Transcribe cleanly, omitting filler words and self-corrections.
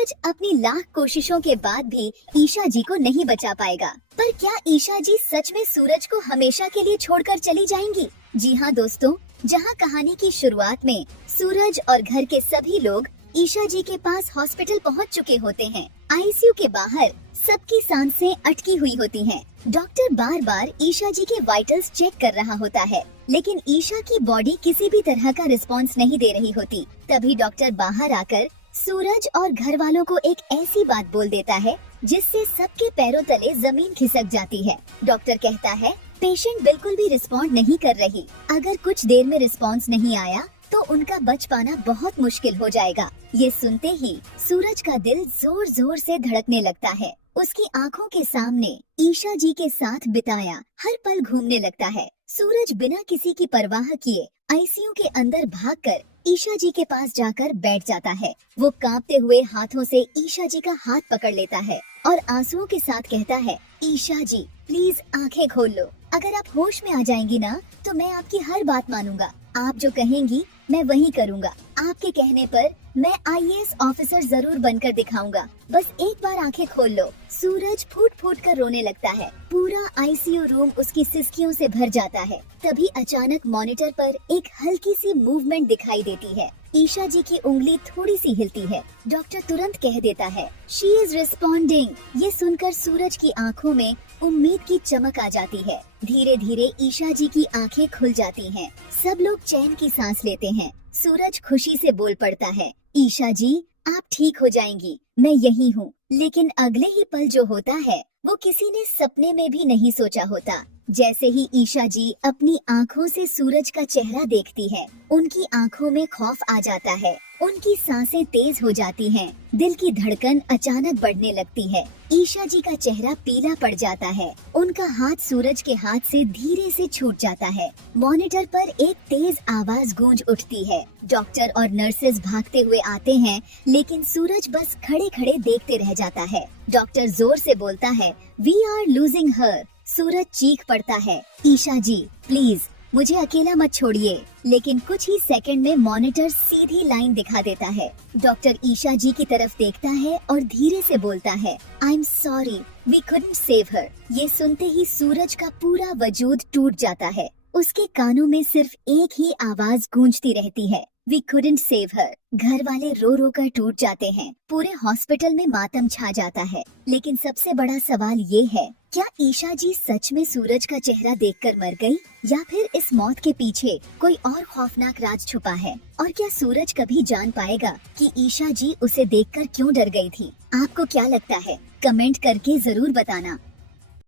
सूरज अपनी लाख कोशिशों के बाद भी ईशा जी को नहीं बचा पाएगा। पर क्या ईशा जी सच में सूरज को हमेशा के लिए छोड़कर चली जाएंगी? जी हाँ दोस्तों, जहाँ कहानी की शुरुआत में सूरज और घर के सभी लोग ईशा जी के पास हॉस्पिटल पहुँच चुके होते हैं। आईसीयू के बाहर सबकी सांसें अटकी हुई होती हैं। डॉक्टर बार बार ईशा जी के वाइटल्स चेक कर रहा होता है, लेकिन ईशा की बॉडी किसी भी तरह का रिस्पांस नहीं दे रही होती। तभी डॉक्टर बाहर आकर सूरज और घर वालों को एक ऐसी बात बोल देता है जिससे सबके पैरों तले जमीन खिसक जाती है। डॉक्टर कहता है, पेशेंट बिल्कुल भी रिस्पॉन्ड नहीं कर रही। अगर कुछ देर में रिस्पॉन्स नहीं आया तो उनका बच पाना बहुत मुश्किल हो जाएगा। ये सुनते ही सूरज का दिल जोर जोर से धड़कने लगता है। उसकी आंखों के सामने ईशा जी के साथ बिताया हर पल घूमने लगता है। सूरज बिना किसी की परवाह किए आईसीयू के अंदर भागकर ईशा जी के पास जाकर बैठ जाता है। वो कांपते हुए हाथों से ईशा जी का हाथ पकड़ लेता है और आंसुओं के साथ कहता है, ईशा जी प्लीज आंखें खोल लो। अगर आप होश में आ जाएंगी ना तो मैं आपकी हर बात मानूंगा। आप जो कहेंगी मैं वही करूंगा। आपके कहने पर मैं आईएएस ऑफिसर जरूर बनकर दिखाऊंगा। बस एक बार आंखें खोल लो। सूरज फूट फूट कर रोने लगता है। पूरा आईसीयू रूम उसकी सिसकियों से भर जाता है। तभी अचानक मॉनिटर पर एक हल्की सी मूवमेंट दिखाई देती है। ईशा जी की उंगली थोड़ी सी हिलती है। डॉक्टर तुरंत कह देता है, शी इज रिस्पॉन्डिंग। ये सुनकर सूरज की आंखों में उम्मीद की चमक आ जाती है। धीरे धीरे ईशा जी की आंखें खुल जाती हैं। सब लोग चैन की सांस लेते हैं। सूरज खुशी से बोल पड़ता है, ईशा जी आप ठीक हो जाएंगी, मैं यही हूँ। लेकिन अगले ही पल जो होता है वो किसी ने सपने में भी नहीं सोचा होता। जैसे ही ईशा जी अपनी आंखों से सूरज का चेहरा देखती है, उनकी आंखों में खौफ आ जाता है। उनकी सांसें तेज हो जाती हैं। दिल की धड़कन अचानक बढ़ने लगती है। ईशा जी का चेहरा पीला पड़ जाता है। उनका हाथ सूरज के हाथ से धीरे से छूट जाता है। मॉनिटर पर एक तेज आवाज गूंज उठती है। डॉक्टर और नर्सेस भागते हुए आते हैं, लेकिन सूरज बस खड़े खड़े देखते रह जाता है। डॉक्टर जोर से बोलता है, वी आर लूजिंग हर। सूरज चीख पड़ता है, ईशा जी प्लीज मुझे अकेला मत छोड़िए। लेकिन कुछ ही सेकंड में मॉनिटर सीधी लाइन दिखा देता है। डॉक्टर ईशा जी की तरफ देखता है और धीरे से बोलता है, I am sorry we couldn't save her. ये सुनते ही सूरज का पूरा वजूद टूट जाता है। उसके कानों में सिर्फ एक ही आवाज गूंजती रहती है, वी कुडंट सेव हर। घर वाले रो रो कर टूट जाते हैं। पूरे हॉस्पिटल में मातम छा जाता है। लेकिन सबसे बड़ा सवाल ये है, क्या ईशा जी सच में सूरज का चेहरा देखकर मर गई, या फिर इस मौत के पीछे कोई और खौफनाक राज छुपा है? और क्या सूरज कभी जान पाएगा कि ईशा जी उसे देखकर क्यों डर गई थी? आपको क्या लगता है? कमेंट करके जरूर बताना।